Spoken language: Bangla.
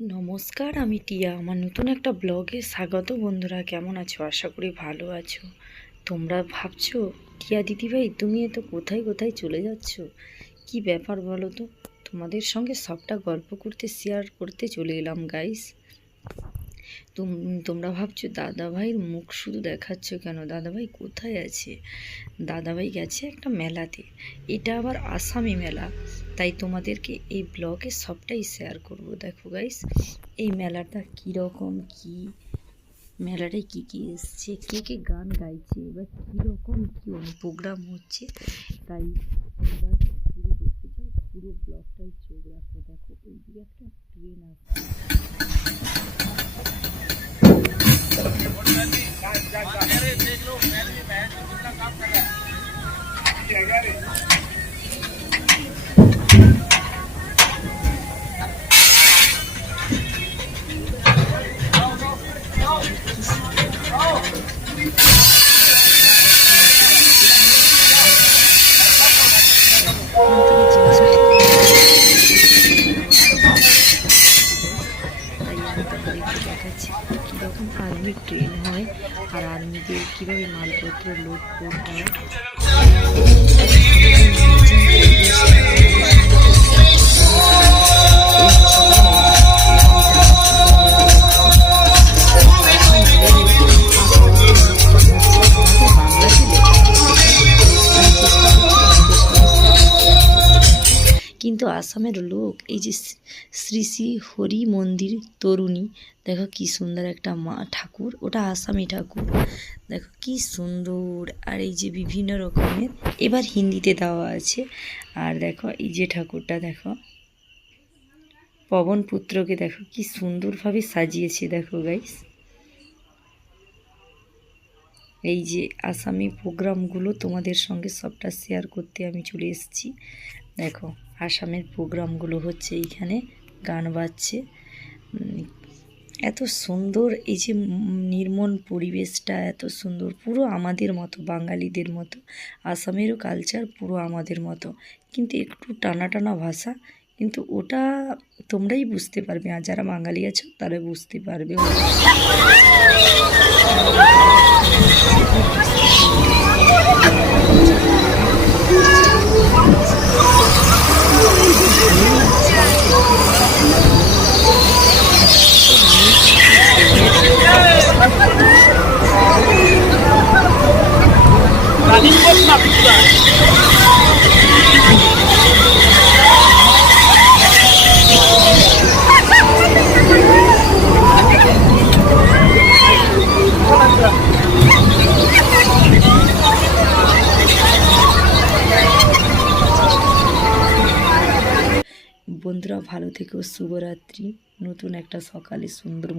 নমস্কার, আমি টিয়া। আমার নতুন একটা ব্লগে স্বাগত। বন্ধুরা, কেমন আছো? আশা করি ভালো আছো। তোমরা ভাবছো, টিয়া দিদিভাই তুমি তো কোথায় কোথায় চলে যাচ্ছ, কি ব্যাপার বলো তো? তোমাদের সঙ্গে সবটা গল্প করতে শেয়ার করতে চলে এলাম গাইস। তোমরা ভাবছো দাদাভাইয়ের মুখ শুধু দেখাচ্ছ কেন, দাদাভাই কোথায় আছে? দাদাভাই গেছে একটা মেলাতে, এটা আবার আসামি মেলা, তাই তোমাদেরকে এই ব্লগে সবটাই শেয়ার করব। দেখো গাইস, এই মেলাটা কীরকম, কি মেলাটায় কী কী এসছে, কে কে গান গাইছে, বা কীরকম কী প্রোগ্রাম হচ্ছে, তাই তোমরা পুরো দেখতে চাও, পুরো ব্লগটাই চোখ রাখো। দেখো ওইদিকে একটা ট্রেন আসছে। দেখাচ্ছি কীরকম আর্মির ট্রেন হয় আর আর্মিদের কীভাবে মালপত্র লোড করতে হয়। কিন্তু আসামের লোক, এই যে শ্রী শ্রী হরি মন্দির তরুণী, দেখো কি সুন্দর একটা মা ঠাকুর, ওটা আসামি ঠাকুর, দেখো কি সুন্দর। আর এই যে বিভিন্ন রকমের, এবার হিন্দিতে দেওয়া আছে। আর দেখো এই যে ঠাকুরটা, দেখো পবন পুত্রকে দেখো কি সুন্দরভাবে সাজিয়েছে। দেখো গাইস, এই যে আসামি প্রোগ্রামগুলো তোমাদের সঙ্গে সবটা শেয়ার করতে আমি চলে এসেছি। দেখো আসামের প্রোগ্রামগুলো হচ্ছে, এইখানে গান বাজছে, এত সুন্দর। এই যে নির্মল পরিবেশটা এত সুন্দর, পুরো আমাদের মতো, বাঙালিদের মতো। আসামেরও কালচার পুরো আমাদের মতো, কিন্তু একটু টানা টানা ভাষা, কিন্তু ওটা তোমরাই বুঝতে পারবে, আর যারা বাঙালি আছো তারা বুঝতে পারবে। বন্ধুরা ভালো থেকো, শুভরাত্রি। নতুন একটা সকালে সুন্দর